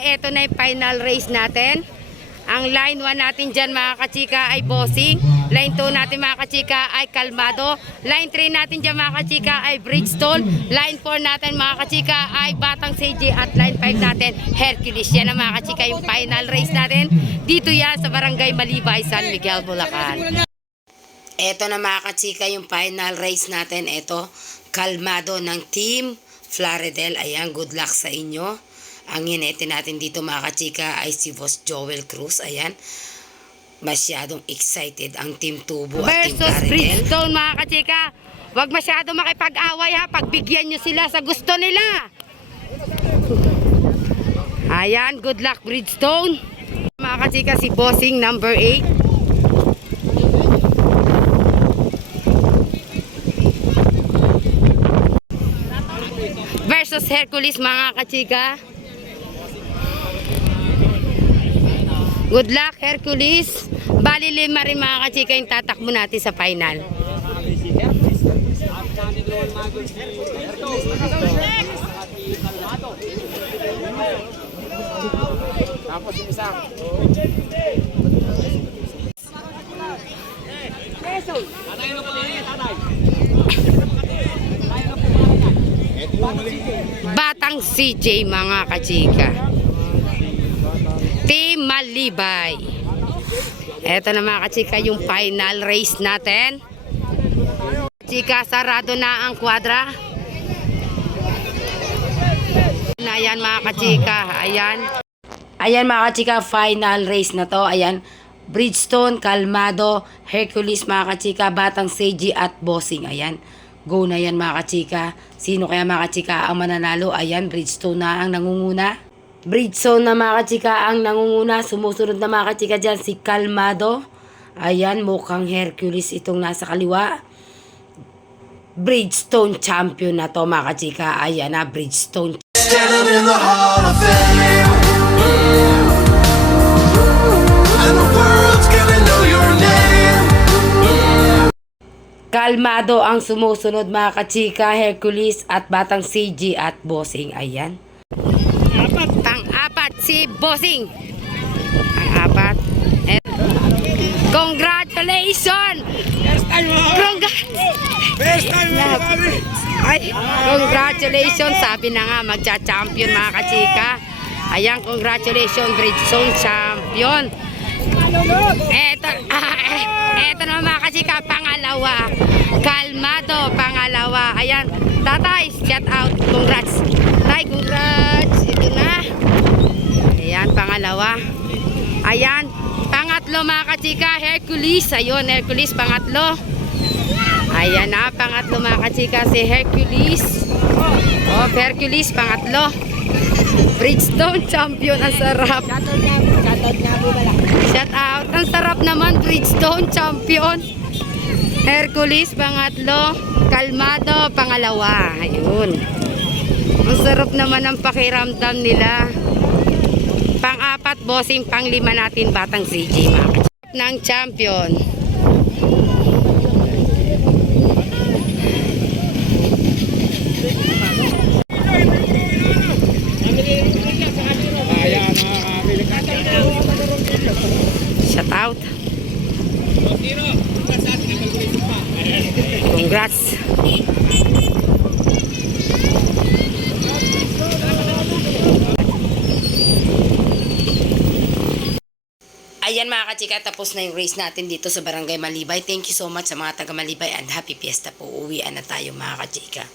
kachika, eto na yung final race natin. Ang line 1 natin dyan mga kachika ay Bossing. Line 2 natin mga kachika ay Kalmado. Line 3 natin dyan mga kachika ay Bridgestone. Line 4 natin mga kachika ay Batang CJ. At line 5 natin Hercules. Yan ang mga kachika yung final race natin. Dito yan sa Barangay Malibay, San Miguel, Bulacan. Eto na mga kachika yung final race natin. Eto, Kalmado ng Team Flaredel. Ayan, good luck sa inyo. Ang hinete natin dito mga kachika ay si Boss Joel Cruz. Ayan. Masyadong excited ang Team Tubo at Team versus Flaredel. Bridgestone mga kachika. Huwag masyado makipag-away ha. Pagbigyan nyo sila sa gusto nila. Ayan, good luck Bridgestone. Mga kachika, si Bossing number 8. Versus Hercules mga kachika. Good luck Hercules. Bali 5 rin mga kachika yung tatakbo natin sa final. Tapos yung isa. Batang CJ mga kachika. Team Malibay. Eto na mga kachika yung final race natin. Kachika, sarado na ang kwadra. Ayan mga kachika. Ayan. Ayan mga kachika, final race na to. Ayan, Bridgestone, Kalmado, Hercules mga kachika, Batang CJ at Bossing. Ayan, go na yan mga kachika. Sino kaya mga kachika ang mananalo? Ayan, Bridgestone na ang nangunguna. Bridgestone na mga kachika ang nangunguna. Sumusunod na mga kachika dyan si Kalmado. Ayan, mukhang Hercules itong nasa kaliwa. Bridgestone champion na to mga kachika. Ayan na, Bridgestone. Stand in the Hall of Fame. And the world's gonna know your name. Kalmado ang sumusunod mga kachika, Hercules at Batang CJ at Bossing. Ayan. Pang-apat si Bossing. Pang-apat. Congratulations! Congratulations! Sabi na nga, magcha-champion mga kachika. Ayan, congratulations, Bridgestone champion. Eto naman mga kachika, pangalawa. Kalmado, pangalawa. Ayan, tatay, shout out. Congrats. Tay, congrats. Ito na. Ayan, pangalawa. Ayan, pangatlo mga kachika, Hercules. Ayun, Hercules, pangatlo. Ayan na, pangatlo mga kachika, si Hercules. Oh, Hercules, pangatlo. Bridgestone champion, ang sarap. Shout out, ang sarap naman, Bridgestone champion. Hercules, pangatlo. Kalmado, pangalawa. Ayun. Ang sarap naman ang pakiramdam nila. Pang-apat, Bossing. Pang-5 natin, Batang CJ, mga kachika ng champion. Shout out. Congrats. Ayan mga kachika, tapos na yung race natin dito sa Barangay Malibay. Thank you so much sa mga taga Malibay and happy fiesta po. Uwian na tayo mga kachika.